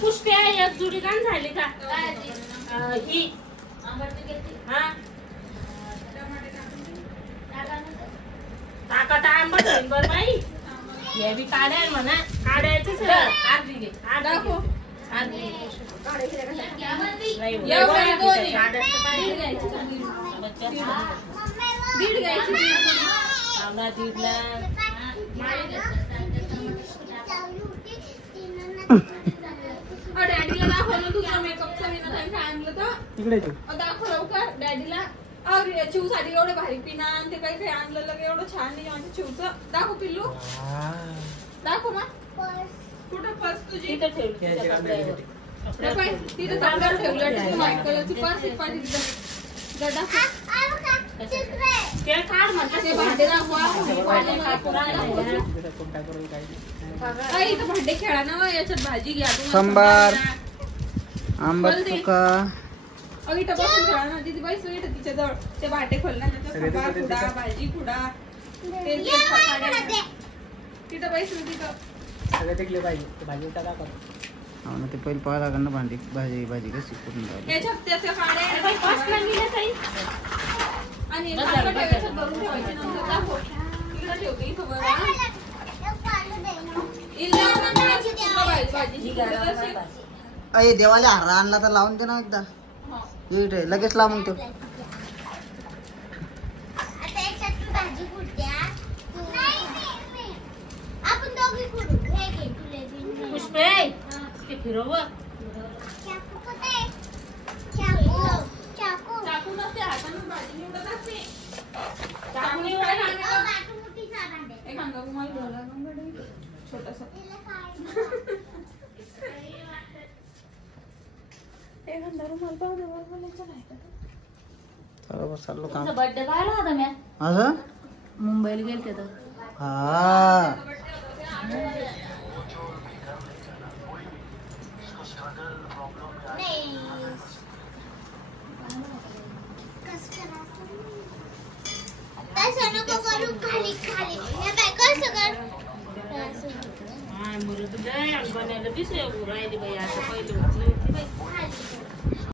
पुष्पे एक जुडी गाण झाली का ही हा ताकद आंबट होईल बर बाई हे बी काढाय म्हणा काढायचंच अर्धी घे दाखव अर्धी दीड घ्यायची डॅडीला दाखवलं तुझा मेकअपचा मी सांगितलं तर दाखव लवकर डॅडीला चिव साठी एवढे भारी पिना आणि ते काही काही आणलं लगे एवढं छान नाही माझ्या चिवचं दाखव पिल्लू दाखव मग कुठं पर्स तुझी तिथं ठेवली तिथं कपड्यावर ठेवलं व्हाईट कलरची पर्स एक पाहिजे ते काढ म्हणतात ते भांडे इथं भांडे खेळा ना याच्यात भाजी घ्या सांबार आंबट चुका इथं बसून खेळा ना तिथे बैस इथं तिच्या जवळ ते भांडे खोलणार सांबार खुडा भाजी खुडा तिथं बैस तिथं सगळे टिकले पाहिजे भाजी टाका कर हो ना ते पहिले पाहा लागेल ना भांडी भाजी भाजी कशी करून राहिली याच्यात त्याच्या काड्या पाचला गेल्या ताई आणि याच्यात भरून ठेवायचे नंतर दाखव इकडे ठेवते इथं बघा अय देवाला हार आणला तर लावून दे ना एकदा इकडे लगेच लाव मग तो पुष्पे ते फिरव चाकू नसते हाताने भाजी निवडत असते चाकू एक अंगा रुमाल छोटासा एक अंगा रुमाल बरोबर चाललो काम बर्थडे पाहिला होता मी असं मुंबईला गेलते तर हा बनायला दिसे राहिली बाई आता पहिले